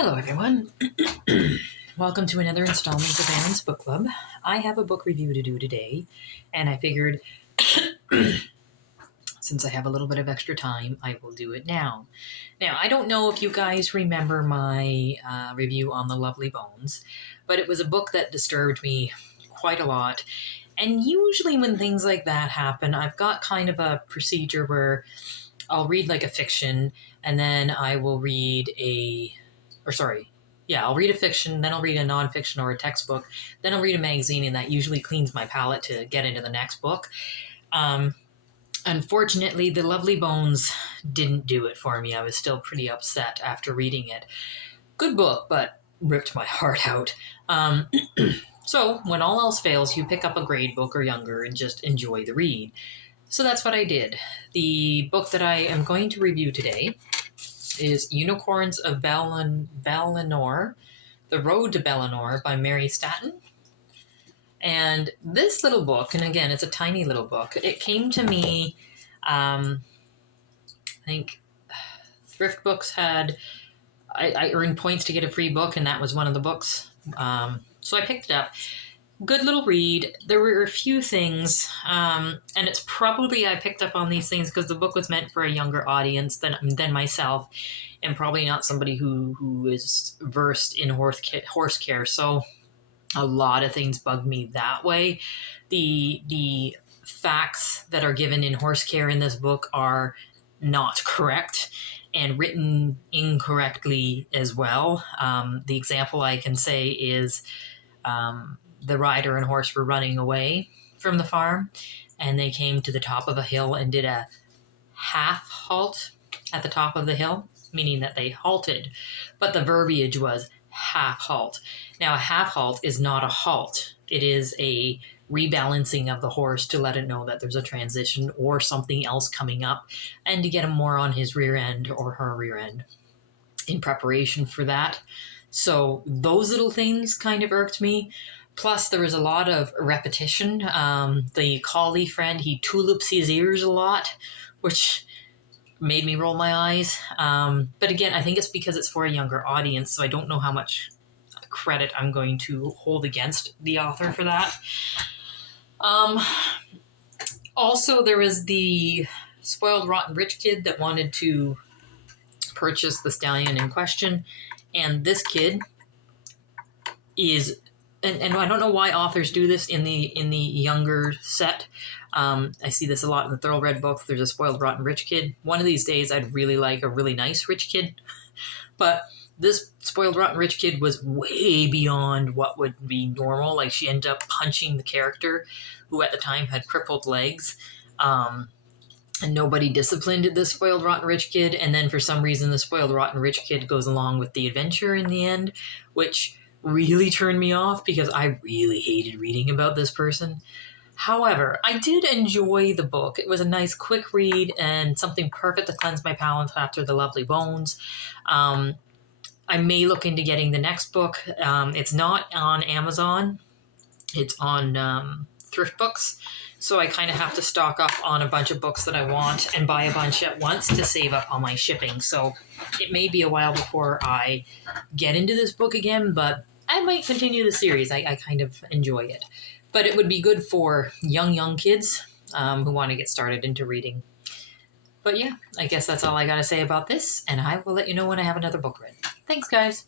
Hello, everyone. Welcome to another installment of Anne's Book Club. I have a book review to do today, and I figured since I have a little bit of extra time, I will do it now. Now, I don't know if you guys remember my review on The Lovely Bones, but it was a book that disturbed me quite a lot. And usually when things like that happen, I've got kind of a procedure where I'll read like a fiction, and then I will read I'll read a fiction, then I'll read a nonfiction or a textbook, then I'll read a magazine, and that usually cleans my palate to get into the next book. Unfortunately, The Lovely Bones didn't do it for me. I was still pretty upset after reading it. Good book, but ripped my heart out. So, when all else fails, you pick up a grade book or younger and just enjoy the read. So that's what I did. The book that I am going to review today is Unicorns of Balinor, The Road to Balinor by Mary Stanton. And this little book, and again, it's a tiny little book, it came to me, I think Thrift Books had, I earned points to get a free book, and that was one of the books. So I picked it up. Good little read. There were a few things, and it's probably I picked up on these things because the book was meant for a younger audience than myself, and probably not somebody who is versed in horse care. So a lot of things bug me that way. The facts that are given in horse care in this book are not correct and written incorrectly as well. The example I can say is the rider and horse were running away from the farm, and they came to the top of a hill and did a half halt at the top of the hill, meaning that they halted, but the verbiage was half halt. Now, a half halt is not a halt. It is a rebalancing of the horse to let it know that there's a transition or something else coming up, and to get him more on his rear end or her rear end in preparation for that. So those little things kind of irked me. Plus, there was a lot of repetition. The collie friend, he tulips his ears a lot, which made me roll my eyes. But again, I think it's because it's for a younger audience, so I don't know how much credit I'm going to hold against the author for that. Also, there was the spoiled, rotten rich kid that wanted to purchase the stallion in question, and this kid is... And I don't know why authors do this in the younger set. I see this a lot in the Thoroughbred books. There's a spoiled, rotten rich kid. One of these days, I'd really like a really nice rich kid. But this spoiled, rotten rich kid was way beyond what would be normal. Like, she ended up punching the character, who at the time had crippled legs. And nobody disciplined this spoiled, rotten rich kid. And then for some reason, the spoiled, rotten rich kid goes along with the adventure in the end, which really turned me off because I really hated reading about this person. However, I did enjoy the book. It was a nice quick read and something perfect to cleanse my palate after The Lovely Bones. I may look into getting the next book. It's not on Amazon. It's on Thrift Books. So I kind of have to stock up on a bunch of books that I want and buy a bunch at once to save up on my shipping. So it may be a while before I get into this book again, but I might continue the series. I kind of enjoy it. But it would be good for young kids who want to get started into reading. But yeah, I guess that's all I got to say about this, and I will let you know when I have another book read. Thanks, guys.